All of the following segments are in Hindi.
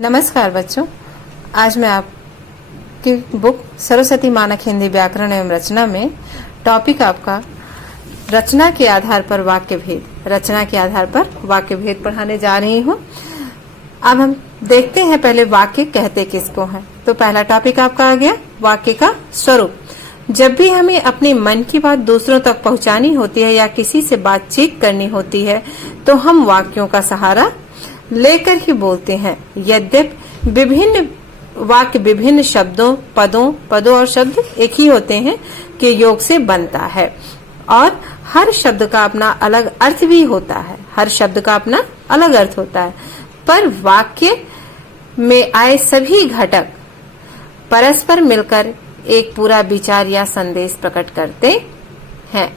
नमस्कार बच्चों, आज मैं आपकी बुक सरस्वती मानक हिंदी व्याकरण एवं रचना में टॉपिक आपका रचना के आधार पर वाक्य भेद पढ़ाने जा रही हूँ। अब हम देखते हैं पहले वाक्य कहते किसको हैं। तो पहला टॉपिक आपका आ गया वाक्य का स्वरूप। जब भी हमें अपने मन की बात दूसरों तक पहुंचानी होती है या किसी से बातचीत करनी होती है तो हम वाक्यों का सहारा लेकर ही बोलते हैं। यद्यपि विभिन्न वाक्य विभिन्न शब्दों पदों और शब्द एक ही होते हैं के योग से बनता है और हर शब्द का अपना अलग अर्थ भी होता है। पर वाक्य में आए सभी घटक परस्पर मिलकर एक पूरा विचार या संदेश प्रकट करते हैं।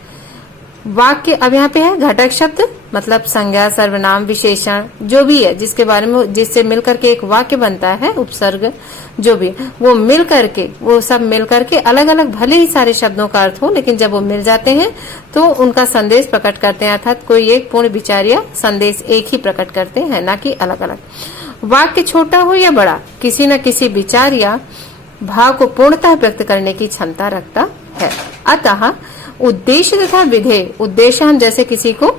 वाक्य अब यहाँ पे है घटक शब्द मतलब संज्ञा, सर्वनाम, विशेषण जो भी है जिससे मिलकर के एक वाक्य बनता है, उपसर्ग जो भी वो सब मिलकर के अलग अलग भले ही सारे शब्दों का अर्थ हो, लेकिन जब वो मिल जाते हैं तो उनका संदेश प्रकट करते हैं, अर्थात कोई एक पूर्ण विचार या संदेश एक ही प्रकट करते हैं, ना कि अलग अलग। वाक्य छोटा हो या बड़ा किसी न किसी विचार या भाव को पूर्णतः व्यक्त करने की क्षमता रखता है। अतः उद्देश्य तथा विधेय, उद्देश्य हम जैसे किसी को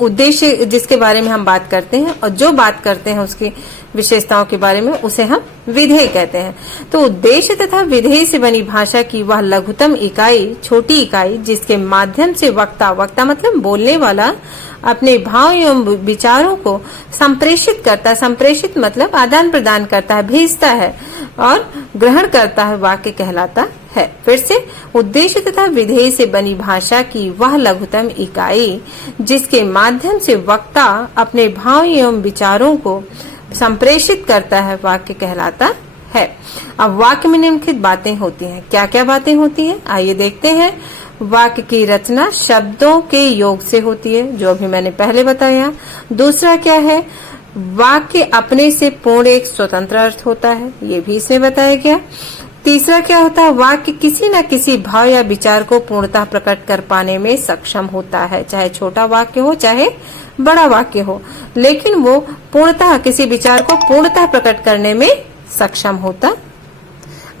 उद्देश्य जिसके बारे में हम बात करते हैं और जो बात करते हैं उसकी विशेषताओं के बारे में उसे हम विधेय कहते हैं। तो उद्देश्य तथा विधेय से बनी भाषा की वह लघुतम इकाई, छोटी इकाई जिसके माध्यम से वक्ता मतलब बोलने वाला अपने भाव एवं विचारों को संप्रेषित मतलब आदान प्रदान करता है, भेजता है और ग्रहण करता है, वाक्य कहलाता है। फिर से उद्देश्य तथा विधेय से बनी भाषा की वह लघुतम इकाई जिसके माध्यम से वक्ता अपने भाव एवं विचारों को संप्रेषित करता है, वाक्य कहलाता है। अब वाक्य में निम्नलिखित बातें होती हैं। क्या क्या बातें होती हैं आइए देखते हैं। वाक्य की रचना शब्दों के योग से होती है, जो अभी मैंने पहले बताया। दूसरा क्या है, वाक्य अपने से पूर्ण एक स्वतंत्र अर्थ होता है, ये भी इसमें बताया गया। तीसरा क्या होता है, वाक्य किसी न किसी भाव या विचार को पूर्णतः प्रकट कर पाने में सक्षम होता है, चाहे छोटा वाक्य हो चाहे बड़ा वाक्य हो, लेकिन वो पूर्णतः किसी विचार को पूर्णतः प्रकट करने में सक्षम होता।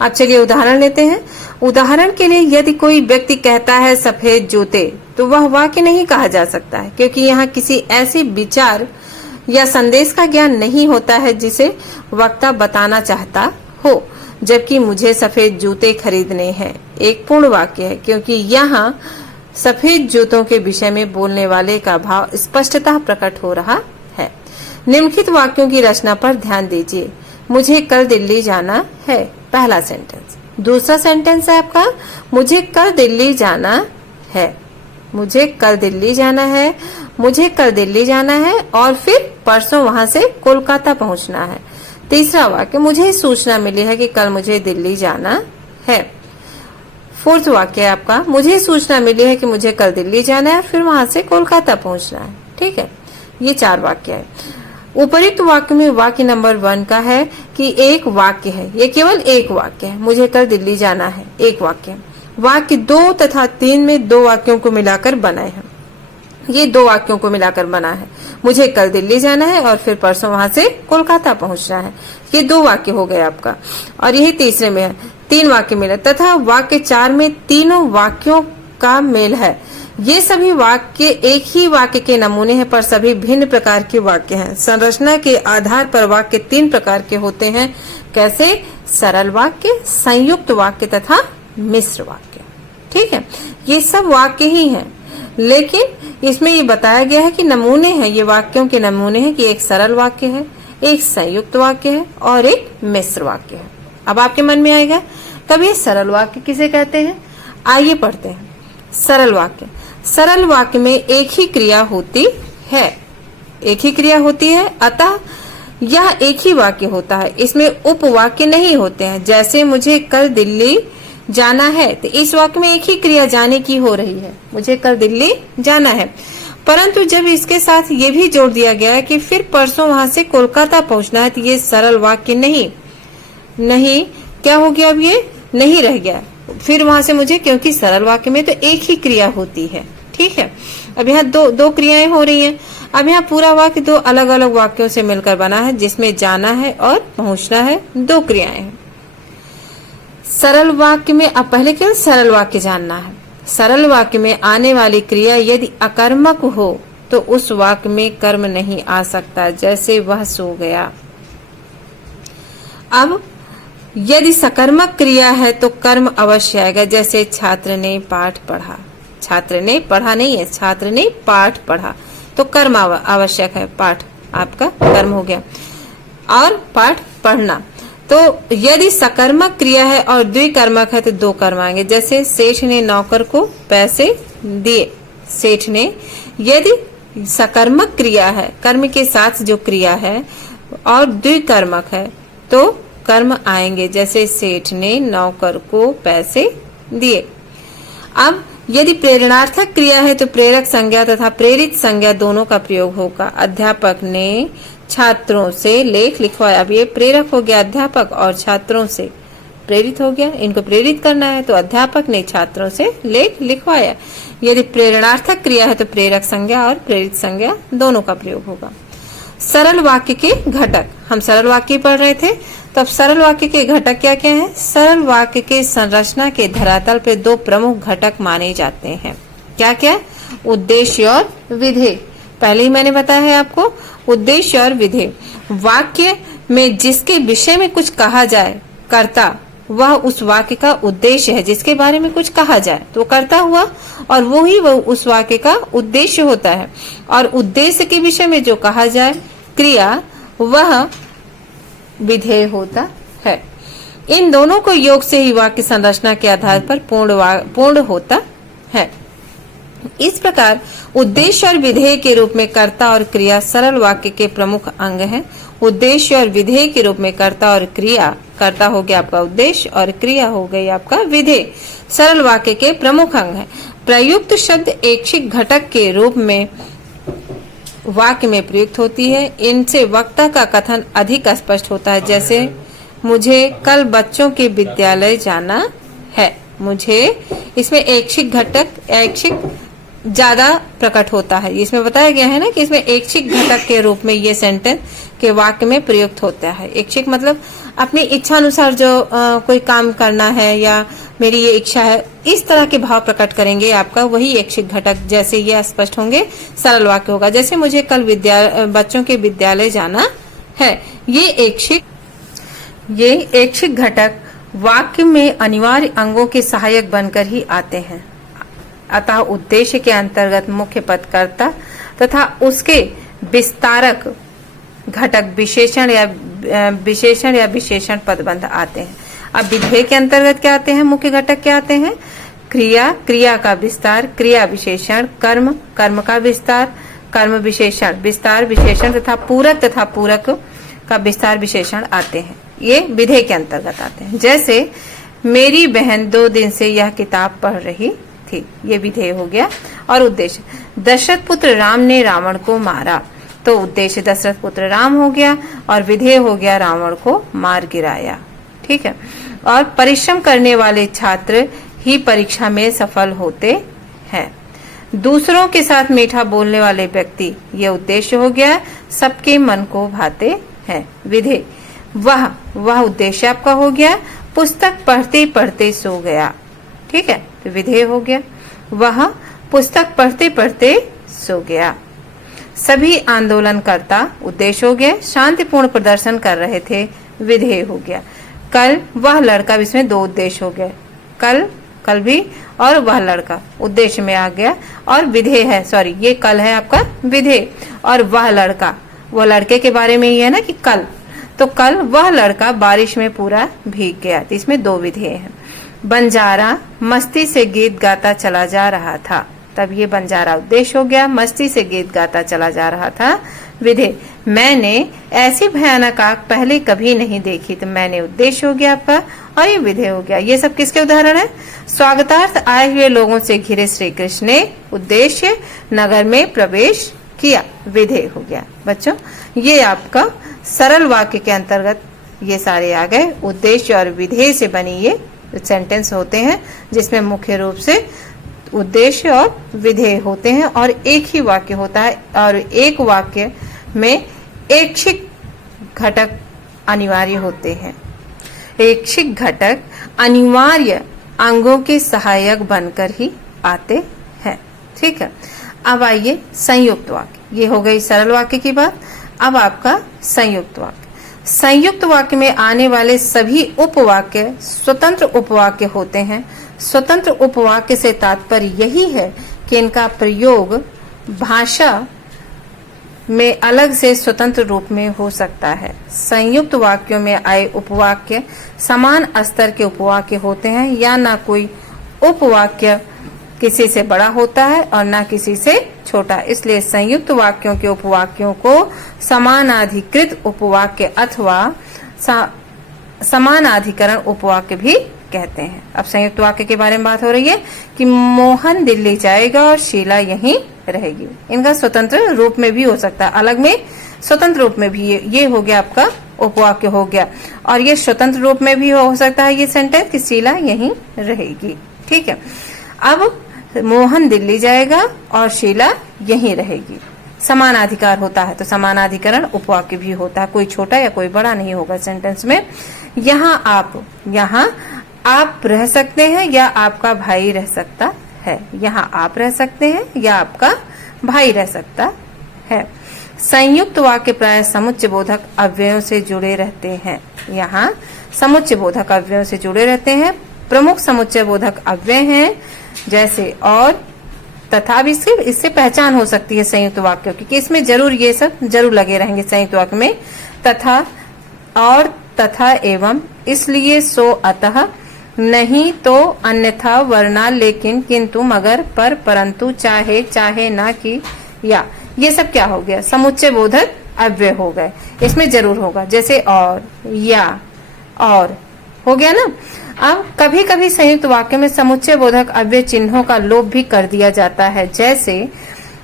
अब चलिए उदाहरण लेते हैं। उदाहरण के लिए यदि कोई व्यक्ति कहता है सफेद जूते, तो वह वाक्य नहीं कहा जा सकता है, क्योंकि यहाँ किसी ऐसे विचार या संदेश का ज्ञान नहीं होता है जिसे वक्ता बताना चाहता हो। जबकि मुझे सफेद जूते खरीदने हैं एक पूर्ण वाक्य है, क्योंकि यहाँ सफेद जूतों के विषय में बोलने वाले का भाव स्पष्टतः प्रकट हो रहा है। निम्नलिखित वाक्यों की रचना पर ध्यान दीजिए। मुझे कल दिल्ली जाना है, पहला सेंटेंस। दूसरा सेंटेंस है आपका मुझे कल दिल्ली जाना है, मुझे कल दिल्ली जाना है और फिर परसों वहां से कोलकाता पहुंचना है। तीसरा वाक्य मुझे सूचना मिली है कि कल मुझे दिल्ली जाना है। फोर्थ वाक्य है आपका मुझे सूचना मिली है कि मुझे कल दिल्ली जाना है, फिर वहां से कोलकाता पहुंचना है। ठीक है, ये 4 वाक्य है। उपरोक्त वाक्य में वाक्य नंबर 1 का है कि एक वाक्य है, ये केवल एक वाक्य है, मुझे कल दिल्ली जाना है, एक वाक्य। वाक्य 2 तथा 3 में 2 वाक्यों को मिलाकर बनाए हैं, ये 2 वाक्यों को मिलाकर बना है। मुझे कल दिल्ली जाना है और फिर परसों वहां से कोलकाता पहुंचना है, ये 2 वाक्य हो गए आपका। और यही तीसरे में है 3 वाक्य मिले, तथा वाक्य 4 में तीनों वाक्यों का मेल है। ये सभी वाक्य एक ही वाक्य के नमूने हैं, पर सभी भिन्न प्रकार के वाक्य हैं। संरचना के आधार पर वाक्य 3 प्रकार के होते हैं। कैसे? सरल वाक्य, संयुक्त वाक्य तथा मिश्र वाक्य। ठीक है, ये सब वाक्य ही हैं, लेकिन इसमें ये बताया गया है कि नमूने हैं, ये वाक्यों के नमूने हैं कि एक सरल वाक्य है, एक संयुक्त वाक्य है और एक मिश्र वाक्य है। अब आपके मन में आएगा तब ये सरल वाक्य किसे कहते हैं? आइए पढ़ते हैं। सरल वाक्य, सरल वाक्य में एक ही क्रिया होती है, अतः यह एक ही वाक्य होता है, इसमें उपवाक्य नहीं होते हैं। जैसे मुझे कल दिल्ली जाना है, तो इस वाक्य में एक ही क्रिया जाने की हो रही है, मुझे कल दिल्ली जाना है। परंतु जब इसके साथ ये भी जोड़ दिया गया है कि फिर परसों वहां से कोलकाता पहुंचना है, तो ये सरल वाक्य नहीं क्या हो गया, अब ये नहीं रह गया। फिर वहां से मुझे, क्योंकि सरल वाक्य में तो एक ही क्रिया होती है। ठीक है, अब यहाँ दो क्रियाएं हो रही हैं। अब यहाँ पूरा वाक्य दो अलग अलग वाक्यों से मिलकर बना है, जिसमें जाना है और पहुंचना है, दो क्रियाएं हैं। सरल वाक्य में अब पहले केवल सरल वाक्य जानना है। सरल वाक्य में आने वाली क्रिया यदि अकर्मक हो तो उस वाक्य में कर्म नहीं आ सकता, जैसे वह सो गया। अब यदि सकर्मक क्रिया है तो कर्म अवश्य आएगा, जैसे छात्र ने पाठ पढ़ा। छात्र ने पढ़ा नहीं है, छात्र ने पाठ पढ़ा, तो कर्म आवश्यक है, पाठ आपका कर्म हो गया और पाठ पढ़ना। तो यदि सकर्मक क्रिया है और द्विकर्मक है तो दो कर्म आएंगे, जैसे सेठ ने नौकर को पैसे दिए। सेठ ने, यदि सकर्मक क्रिया है, कर्म के साथ जो क्रिया है, और द्विकर्मक है तो कर्म आएंगे, जैसे सेठ ने नौकर को पैसे दिए। अब यदि प्रेरणार्थक क्रिया है तो प्रेरक संज्ञा तथा प्रेरित संज्ञा दोनों का प्रयोग होगा। अध्यापक ने छात्रों से लेख लिखवाया। अब ये प्रेरक हो गया, अध्यापक और छात्रों से प्रेरित हो गया, इनको प्रेरित करना है तो अध्यापक ने छात्रों से लेख लिखवाया। यदि प्रेरणार्थक क्रिया है तो प्रेरक संज्ञा और प्रेरित संज्ञा दोनों का प्रयोग होगा। सरल वाक्य के घटक, हम सरल वाक्य पढ़ रहे थे, तब सरल वाक्य के घटक क्या क्या हैं? सरल वाक्य के संरचना के धरातल पे दो प्रमुख घटक माने जाते हैं। क्या क्या? उद्देश्य और विधेय। पहले ही मैंने बताया है आपको, उद्देश्य और विधेय। वाक्य में जिसके विषय में कुछ कहा जाए, कर्ता, वह उस वाक्य का उद्देश्य है। जिसके बारे में कुछ कहा जाए तो कर्ता हुआ, और वो ही वह उस वाक्य का उद्देश्य होता है। और उद्देश्य के विषय में जो कहा जाए, क्रिया, वह विधेय होता है। इन दोनों को योग से ही वाक्य संरचना के आधार पर पूर्ण होता है। इस प्रकार उद्देश्य और विधेय के रूप में कर्ता और क्रिया सरल वाक्य के प्रमुख अंग हैं। उद्देश्य और विधेय के रूप में कर्ता और क्रिया, कर्ता हो गया आपका उद्देश्य और क्रिया हो गई आपका विधेय, सरल वाक्य के प्रमुख अंग है। प्रयुक्त शब्द ऐच्छिक घटक के रूप में वाक्य में प्रयुक्त होती है। इनसे वक्ता का कथन अधिक स्पष्ट होता है, जैसे मुझे कल बच्चों के विद्यालय जाना है। मुझे, इसमें ऐच्छिक घटक, ऐच्छिक ज्यादा प्रकट होता है। इसमें बताया गया है ना कि इसमें ऐच्छिक घटक के रूप में ये सेंटेंस के वाक्य में प्रयुक्त होता है। ऐच्छिक मतलब अपनी इच्छा अनुसार जो कोई काम करना है, या मेरी ये इच्छा है, इस तरह के भाव प्रकट करेंगे आपका, वही ऐच्छिक घटक जैसे ये स्पष्ट होंगे सरल वाक्य होगा। जैसे मुझे कल बच्चों के विद्यालय जाना है, ये ऐच्छिक घटक वाक्य में अनिवार्य अंगों के सहायक बनकर ही आते हैं। अतः उद्देश्य के अंतर्गत मुख्य पद कर्ता तथा उसके विस्तारक घटक विशेषण या विशेषण पदबंध आते हैं। अब विधेय के अंतर्गत क्या आते हैं? मुख्य घटक क्या आते हैं? क्रिया, क्रिया का विस्तार, क्रिया विशेषण, कर्म, कर्म का विस्तार, कर्म विशेषण, विस्तार विशेषण तथा पूरक का विस्तार विशेषण आते हैं। ये विधेय के अंतर्गत आते हैं। जैसे मेरी बहन 2 दिन से यह किताब पढ़ रही थी, ये विधेय हो गया। और उद्देश्य, दशरथ पुत्र राम ने रावण को मारा, तो उद्देश्य दशरथ पुत्र राम हो गया और विधेय हो गया रावण को मार गिराया। ठीक है। और परिश्रम करने वाले छात्र ही परीक्षा में सफल होते हैं। दूसरों के साथ मीठा बोलने वाले व्यक्ति, ये उद्देश्य हो गया, सबके मन को भाते हैं। विधेय, वह उद्देश्य आपका हो गया, पुस्तक पढ़ते पढ़ते सो गया। ठीक है, तो विधेय हो गया, वह पुस्तक पढ़ते पढ़ते सो गया। सभी आंदोलनकर्ता, उद्देश्य हो गया, शांतिपूर्ण प्रदर्शन कर रहे थे, विधेय हो गया। कल वह लड़का, इसमें 2 उद्देश्य हो गए, कल भी और वह लड़का उद्देश्य में आ गया, और विधेय है, सॉरी ये कल है आपका विधेय, और वह लड़का, वह लड़के के बारे में ही है ना कि कल, तो कल वह लड़का बारिश में पूरा भीग गया, तो इसमें 2 विधेय हैं। बंजारा मस्ती से गीत गाता चला जा रहा था, तब ये बंजारा उद्देश्य हो गया, मस्ती से गीत गाता चला जा रहा था, विधेय। मैंने ऐसी भयानक आग पहले कभी नहीं देखी, तो मैंने उद्देश्य हो गया आपका, और ये विधेय हो गया। ये सब किसके उदाहरण है? स्वागतार्थ आए हुए लोगों से घिरे श्री कृष्ण ने, उद्देश्य, नगर में प्रवेश किया, विधेय हो गया। बच्चों, ये आपका सरल वाक्य के अंतर्गत ये सारे आ गए। उद्देश्य और विधेय से बनी ये सेंटेंस होते हैं, जिसमें मुख्य रूप से उद्देश्य और विधेय होते हैं और एक ही वाक्य होता है और एक वाक्य में ऐच्छिक घटक अनिवार्य होते हैं। ऐच्छिक घटक अनिवार्य अंगों के सहायक बनकर ही आते हैं। ठीक है, अब आइए संयुक्त वाक्य। ये हो गई सरल वाक्य की बात। अब आपका संयुक्त वाक्य। संयुक्त वाक्य में आने वाले सभी उपवाक्य स्वतंत्र उपवाक्य होते हैं। स्वतंत्र उपवाक्य से तात्पर्य यही है कि इनका प्रयोग भाषा में अलग से स्वतंत्र रूप में हो सकता है। संयुक्त वाक्यों में आए उपवाक्य समान स्तर के उपवाक्य होते हैं या ना कोई उपवाक्य किसी से बड़ा होता है और ना किसी से छोटा। इसलिए संयुक्त वाक्यों के उपवाक्यों को समानाधिकृत उपवाक्य अथवा समानाधिकरण उपवाक्य भी कहते हैं। अब संयुक्त वाक्य के बारे में बात हो रही है कि मोहन दिल्ली जाएगा और शीला यहीं रहेगी। इनका स्वतंत्र रूप में भी हो सकता है, अलग में स्वतंत्र रूप में भी। ये हो गया आपका उपवाक्य हो गया। और ये स्वतंत्र रूप में भी हो सकता है ये सेंटेंस कि शीला यहीं रहेगी। ठीक है, अब मोहन दिल्ली जाएगा और शीला यहीं रहेगी। समानाधिकार होता है तो समानाधिकरण उपवाक्य भी होता है, कोई छोटा या कोई बड़ा नहीं होगा सेंटेंस में। यहाँ आप रह सकते हैं या आपका भाई रह सकता है। यहाँ आप रह सकते हैं या आपका भाई रह सकता है। संयुक्त वाक्य प्राय समुच्चय बोधक अव्ययों से जुड़े रहते हैं। यहाँ समुच्चय बोधक अव्ययों से जुड़े रहते हैं। प्रमुख समुच्चय बोधक अव्यय हैं जैसे और, तथा। भी इससे पहचान हो सकती है संयुक्त वाक्यों की कि इसमें जरूर ये सब जरूर लगे रहेंगे संयुक्त वाक्य में। तथा, और, तथा, एवं, इसलिए, सो, अतः, नहीं, तो, अन्यथा, वरना, लेकिन, किंतु, मगर, पर, परंतु, चाहे, चाहे ना, कि, या। ये सब क्या हो गया? समुच्चय बोधक अव्यय हो गए। इसमें जरूर होगा जैसे और, या, और हो गया ना। अब कभी कभी संयुक्त वाक्य में समुच्चय बोधक अव्यय चिन्हों का लोप भी कर दिया जाता है।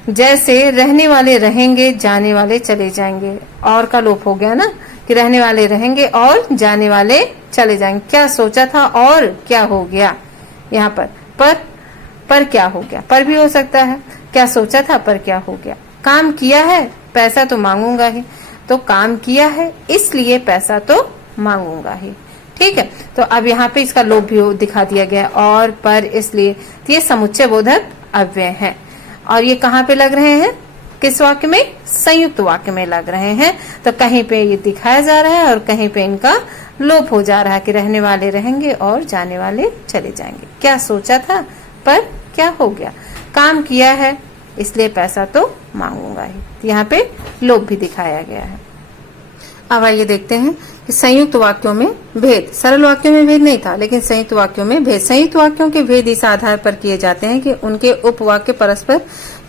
जैसे रहने वाले रहेंगे, जाने वाले चले जाएंगे। और का लोप हो गया ना कि रहने वाले रहेंगे और जाने वाले चले जाएंगे। क्या सोचा था और क्या हो गया? यहाँ पर क्या हो गया? पर भी हो सकता है। क्या सोचा था पर क्या हो गया? काम किया है, पैसा तो मांगूंगा ही। तो काम किया है इसलिए पैसा तो मांगूंगा ही। ठीक है, तो अब यहाँ पे इसका लोप भी दिखा दिया गया और, पर, इसलिए। तो ये समुच्चय बोधक अव्यय है और ये कहाँ पे लग रहे हैं? किस वाक्य में? संयुक्त वाक्य में लग रहे हैं। तो कहीं पे ये दिखाया जा रहा है और कहीं पे इनका लोप हो जा रहा है कि रहने वाले रहेंगे और जाने वाले चले जाएंगे। क्या सोचा था पर क्या हो गया? काम किया है इसलिए पैसा तो मांगूंगा ही। तो यहाँ पे लोप भी दिखाया गया है। अब आइए देखते हैं कि संयुक्त वाक्यों में भेद। सरल वाक्यों में भेद नहीं था लेकिन संयुक्त वाक्यों में भेद। संयुक्त वाक्यों के भेद इस आधार पर किए जाते हैं कि उनके उपवाक्य परस्पर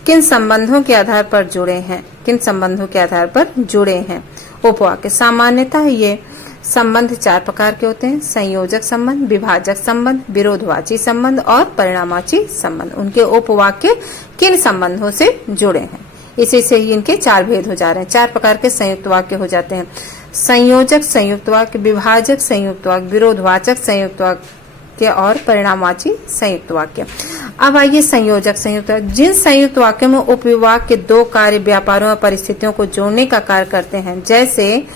किन संबंधों के आधार पर जुड़े हैं। किन संबंधों के आधार पर जुड़े हैं उपवाक्य। सामान्यतः ये संबंध 4 प्रकार के होते हैं: संयोजक संबंध, विभाजक संबंध, विरोधवाची संबंध और परिणामवाची संबंध। उनके उपवाक्य किन संबंधों से जुड़े हैं, इसी से ही इनके 4 भेद हो जा रहे हैं। 4 प्रकार के संयुक्त वाक्य हो जाते हैं: संयोजक संयुक्त वाक्य, विभाजक संयुक्त वाक्य, विरोधवाचक संयुक्त वाक्य और परिणामवाची संयुक्त वाक्य। अब आइए संयोजक संयुक्त वाक्य। जिन संयुक्त वाक्यों में उपवाक्य 2 कार्य, व्यापारों और परिस्थितियों को जोड़ने का कार्य करते हैं। जैसे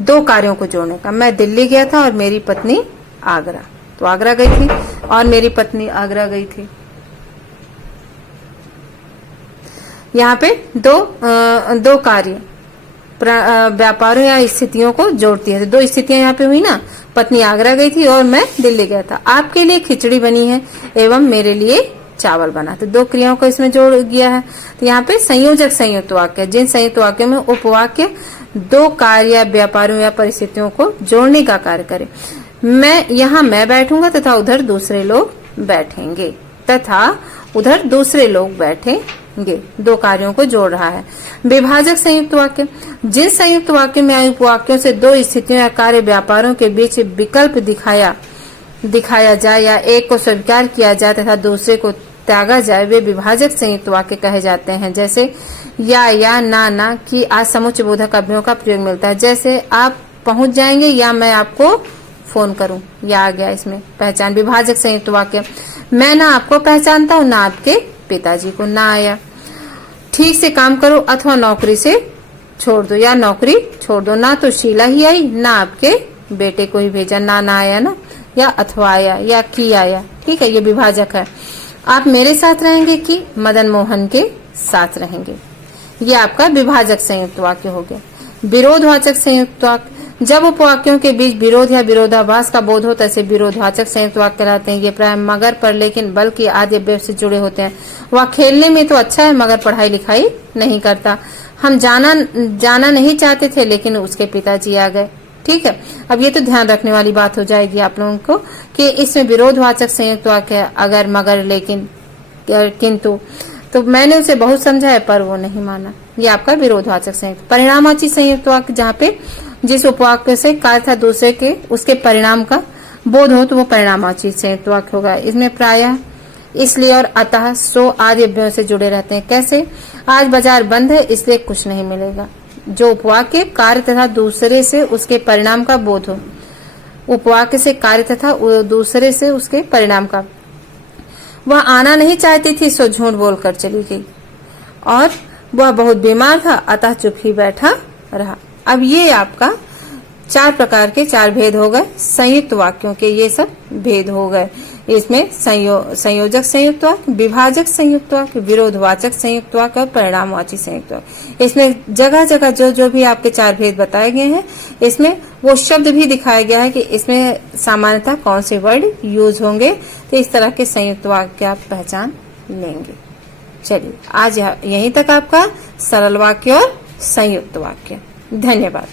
2 कार्यों को जोड़ने का। मैं दिल्ली गया था और मेरी पत्नी आगरा। तो आगरा गई थी और मेरी पत्नी आगरा गई थी। यहाँ पे दो कार्य व्यापारों या स्थितियों को जोड़ती है। 2 स्थितियां यहाँ पे हुई ना, पत्नी आगरा गई थी और मैं दिल्ली गया था। आपके लिए खिचड़ी बनी है एवं मेरे लिए चावल बना। तो 2 क्रियाओं को इसमें जोड़ गया है। तो यहाँ पे संयोजक संयुक्त वाक्य, जिन संयुक्त वाक्यों में उपवाक्य 2 कार्य, व्यापारों या परिस्थितियों को जोड़ने का कार्य करे। मैं बैठूंगा तथा उधर दूसरे लोग बैठेंगे, तथा उधर दूसरे लोग बैठेंगे। 2 कार्यों को जोड़ रहा है। विभाजक संयुक्त वाक्य, जिन संयुक्त वाक्य में आए उपवाक्यों से 2 स्थितियों या कार्य, व्यापारों के बीच विकल्प दिखाया जाए या एक को स्वीकार किया जाए तथा दूसरे को त्यागा जाए, वे विभाजक संयुक्त वाक्य कहे जाते हैं। जैसे या, ना, कि आज समुच्चय बोधक अव्ययों का प्रयोग मिलता है। जैसे आप पहुंच जाएंगे या मैं आपको फोन करूं, या आ गया इसमें पहचान। विभाजक संयुक्त वाक्य, मैं ना आपको पहचानता हूँ, ना आपके पिताजी को ना आया। ठीक से काम करो अथवा नौकरी से छोड़ दो, या नौकरी छोड़ दो। ना तो शीला ही आई, ना आपके बेटे को ही भेजा। ना आया ना, या अथवा आया, या की आया। ठीक है, ये विभाजक है। आप मेरे साथ रहेंगे कि मदन मोहन के साथ रहेंगे, ये आपका विभाजक संयुक्त वाक्य हो गया। विरोधवाचक संयुक्त वाक्य, जब उपवाक्यों के बीच विरोध या विरोधाभास का बोध हो तैसे विरोधवाचक संयुक्त वाक्य कहलाते हैं। ये प्राय मगर पर लेकिन बल्कि आदि अव्यय से जुड़े होते हैं। वह खेलने में तो अच्छा है मगर पढ़ाई लिखाई नहीं करता। हम जाना नहीं चाहते थे लेकिन उसके पिताजी आ गए। ठीक है, अब ये तो ध्यान रखने वाली बात हो जाएगी आप लोगों को कि इसमें विरोधवाचक संयुक्त वाक्य है, अगर मगर लेकिन किंतु। तो मैंने उसे बहुत समझाया पर वो नहीं माना, ये आपका विरोधवाचक संयुक्त। परिणामवाची संयुक्त वाक्य, जहाँ पे जिस उपवाक्य से कार्य था दूसरे के उसके परिणाम का बोध हो तो वो परिणामवाची संयुक्त वाक्य होगा। इसमें प्रायः, इसलिए और अतः, सो आदि अव्ययों से जुड़े रहते हैं। कैसे? आज बाजार बंद है इसलिए कुछ नहीं मिलेगा। जो उपवाक्य कार्य तथा दूसरे से उसके परिणाम का बोध हो, उपवाक्य से कार्य तथा दूसरे से उसके परिणाम का। वह आना नहीं चाहती थी सो झूठ बोलकर चली गई, और वह बहुत बीमार था अतः चुप ही बैठा रहा। अब ये आपका 4 प्रकार के 4 भेद हो गए संयुक्त वाक्यों के, ये सब भेद हो गए। इसमें संयोजक संयुक्त वाक्य, विभाजक संयुक्त वाक्य, विरोधवाचक संयुक्त वाक्य और परिणामवाची संयुक्त वाक्य। इसमें जगह जगह जो भी आपके 4 भेद बताए गए हैं, इसमें वो शब्द भी दिखाया गया है कि इसमें सामान्यतः कौन से वर्ड यूज होंगे। तो इस तरह के संयुक्त वाक्य आप पहचान लेंगे। चलिए, आज यहीं तक आपका सरल वाक्य और संयुक्त वाक्य। धन्यवाद।